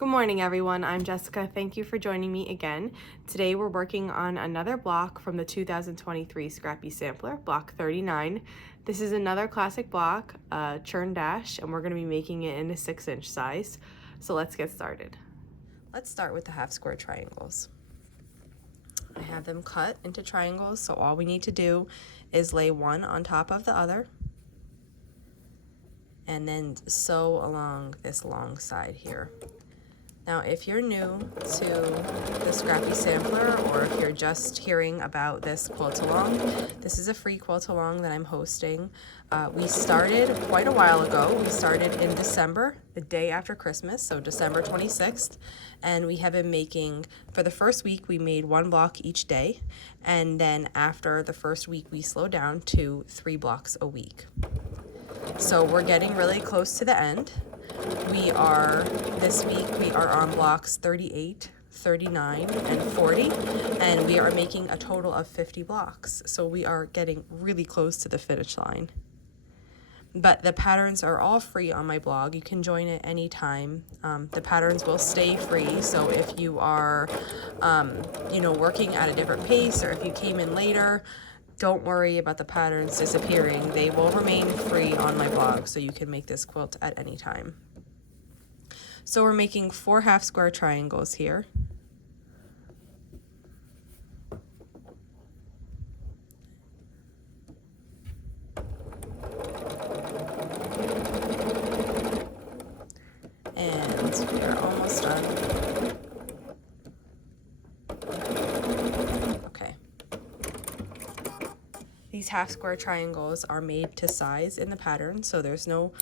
Good morning, everyone. I'm Jessica. Thank you for joining me again. Today we're working on another block from the 2023 Scrappy Sampler, Block 39. This is another classic block, churn dash, and we're going to be making it in a 6-inch size. So let's get started. Let's start with the half square triangles. I have them cut into triangles, so all we need to do is lay one on top of the other and then sew along this long side here. Now, if you're new to the Scrappy Sampler, or if you're just hearing about this quilt-along, this is a free quilt-along that I'm hosting. We started quite a while ago. We started in December, the day after Christmas, so December 26th, and we have been making, for the first week, we made one block each day, and then after the first week, we slowed down to 3 blocks a week. So we're getting really close to the end. This week we are on blocks 38, 39, and 40, and we are making a total of 50 blocks. So we are getting really close to the finish line. But the patterns are all free on my blog. You can join at any time. The patterns will stay free, so if you are, working at a different pace, or if you came in later, don't worry about the patterns disappearing. They will remain free on my blog, so you can make this quilt at any time. So we're making 4 half square triangles here. And we are almost done. Okay. These half square triangles are made to size in the pattern, so there's no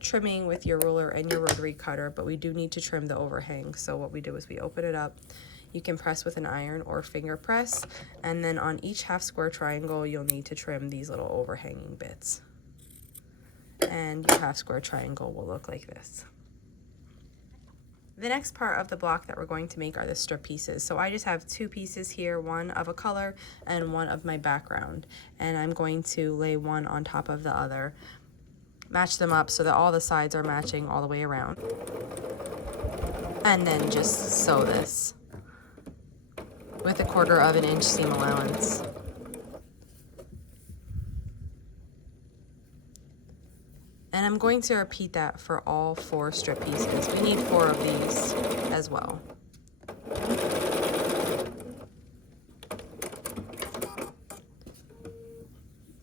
trimming with your ruler and your rotary cutter, but we do need to trim the overhang. So what we do is we open it up. You can press with an iron or finger press, and then on each half square triangle, you'll need to trim these little overhanging bits. And your half square triangle will look like this. The next part of the block that we're going to make are the strip pieces. So I just have 2 pieces here, one of a color and one of my background. And I'm going to lay one on top of the other, match them up so that all the sides are matching all the way around. And then just sew this with a 1/4 inch seam allowance. And I'm going to repeat that for all 4 strip pieces. We need 4 of these as well.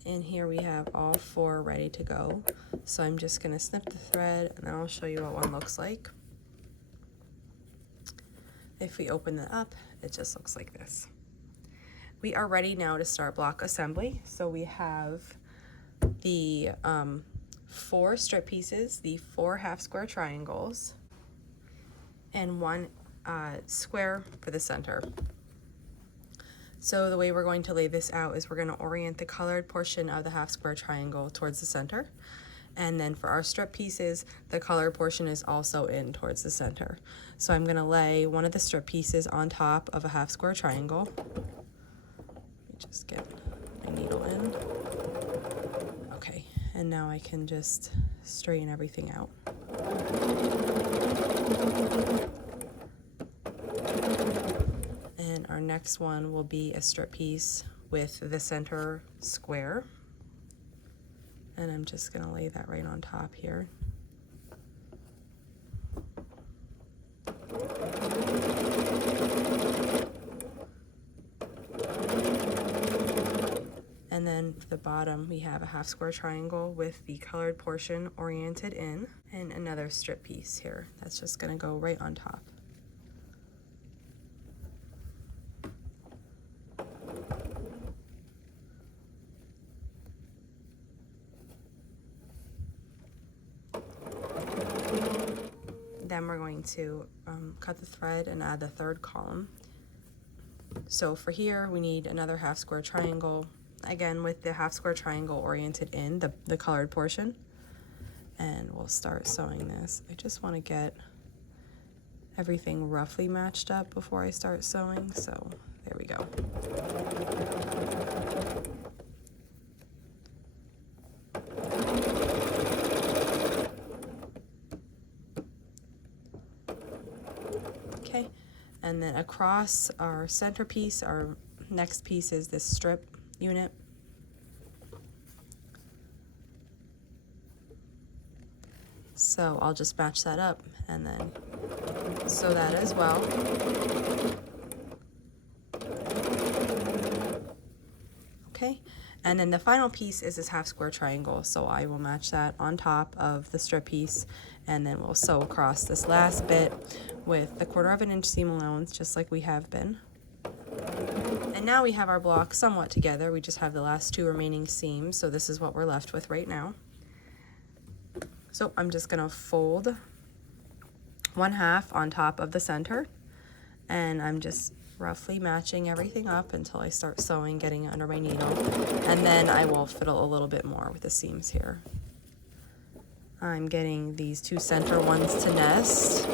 And here we have all 4 ready to go. So I'm just going to snip the thread, and then I'll show you what one looks like. If we open it up, it just looks like this. We are ready now to start block assembly. So we have the 4 strip pieces, the 4 half square triangles, and 1 square for the center. So the way we're going to lay this out is we're going to orient the colored portion of the half square triangle towards the center. And then for our strip pieces, the colored portion is also in towards the center. So I'm going to lay one of the strip pieces on top of a half square triangle. Let me just get my needle in. Okay, and now I can just straighten everything out. And our next one will be a strip piece with the center square. And I'm just going to lay that right on top here. And then for the bottom, we have a half square triangle with the colored portion oriented in, and another strip piece here. That's just going to go right on top. Then we're going to cut the thread and add the 3rd column. So for here, we need another half square triangle, again with the half square triangle oriented in the colored portion. And we'll start sewing this. I just want to get everything roughly matched up before I start sewing, so there we go. Okay, and then across our centerpiece, our next piece is this strip unit. So I'll just match that up and then sew that as well. Okay, and then the final piece is this half square triangle, so I will match that on top of the strip piece, and then we'll sew across this last bit with the 1/4 inch seam allowance, just like we have been. And now we have our block somewhat together. We just have the last 2 remaining seams, so this is what we're left with right now. So I'm just gonna fold 1/2 on top of the center, and I'm just roughly matching everything up until I start sewing, getting it under my needle, and then I will fiddle a little bit more with the seams here. I'm getting these 2 center ones to nest,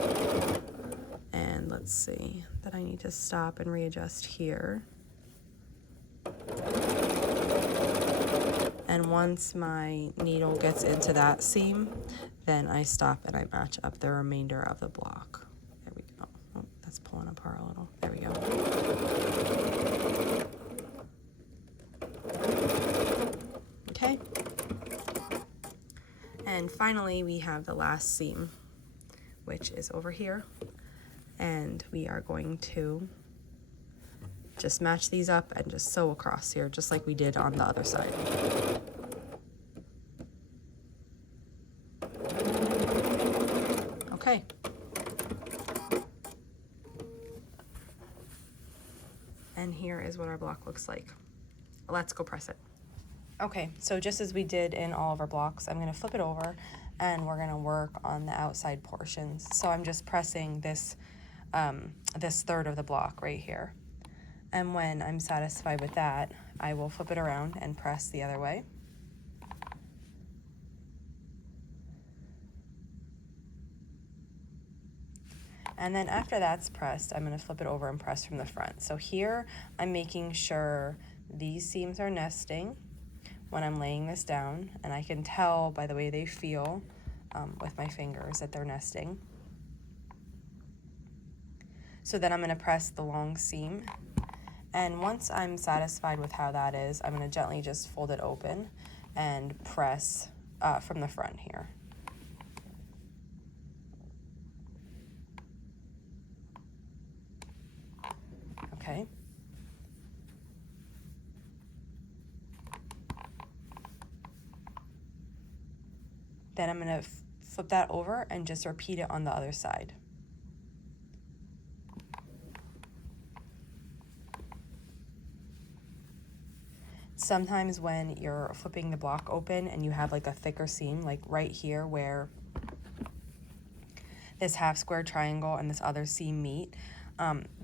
and let's see that I need to stop and readjust here. And once my needle gets into that seam, then I stop and I match up the remainder of the block. There we go. Oh, that's pulling apart a little. There we go. Okay. And finally, we have the last seam, which is over here. And we are going to just match these up and just sew across here, just like we did on the other side. Okay. And here is what our block looks like. Let's go press it. Okay, so just as we did in all of our blocks, I'm gonna flip it over and we're gonna work on the outside portions. So I'm just pressing this, this third of the block right here. And when I'm satisfied with that, I will flip it around and press the other way. And then after that's pressed, I'm going to flip it over and press from the front. So here I'm making sure these seams are nesting when I'm laying this down, and I can tell by the way they feel with my fingers that they're nesting. So then I'm going to press the long seam, and once I'm satisfied with how that is, I'm going to gently just fold it open and press from the front here. Okay. Then I'm going to flip that over and just repeat it on the other side. Sometimes when you're flipping the block open and you have like a thicker seam, like right here where this half square triangle and this other seam meet,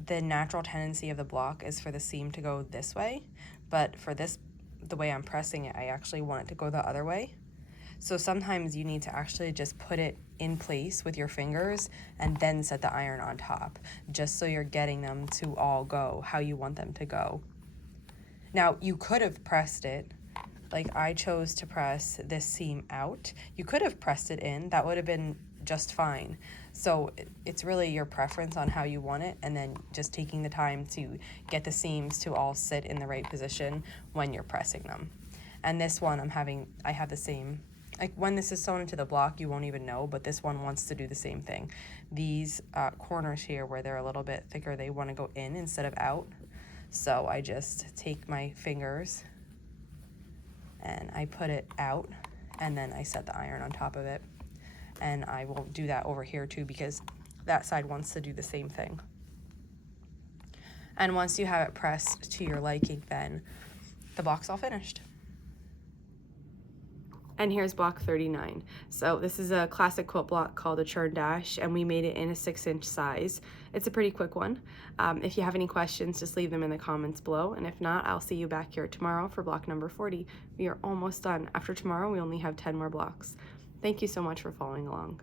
the natural tendency of the block is for the seam to go this way, but for this, the way I'm pressing it, I actually want it to go the other way. So sometimes you need to actually just put it in place with your fingers and then set the iron on top, just so you're getting them to all go how you want them to go. Now, you could have pressed it, like I chose to press this seam out. You could have pressed it in, that would have been just fine. So it's really your preference on how you want it, and then just taking the time to get the seams to all sit in the right position when you're pressing them. And this one I have the same, like when this is sewn into the block, you won't even know, but this one wants to do the same thing. These corners here where they're a little bit thicker, they want to go in instead of out. So I just take my fingers and I put it out, and then I set the iron on top of it. And I will do that over here too, because that side wants to do the same thing. And once you have it pressed to your liking, then the block's all finished. And here's block 39. So this is a classic quilt block called a churn dash, and we made it in a 6-inch size. It's a pretty quick one. If you have any questions, just leave them in the comments below. And if not, I'll see you back here tomorrow for block number 40. We are almost done. After tomorrow, we only have 10 more blocks. Thank you so much for following along.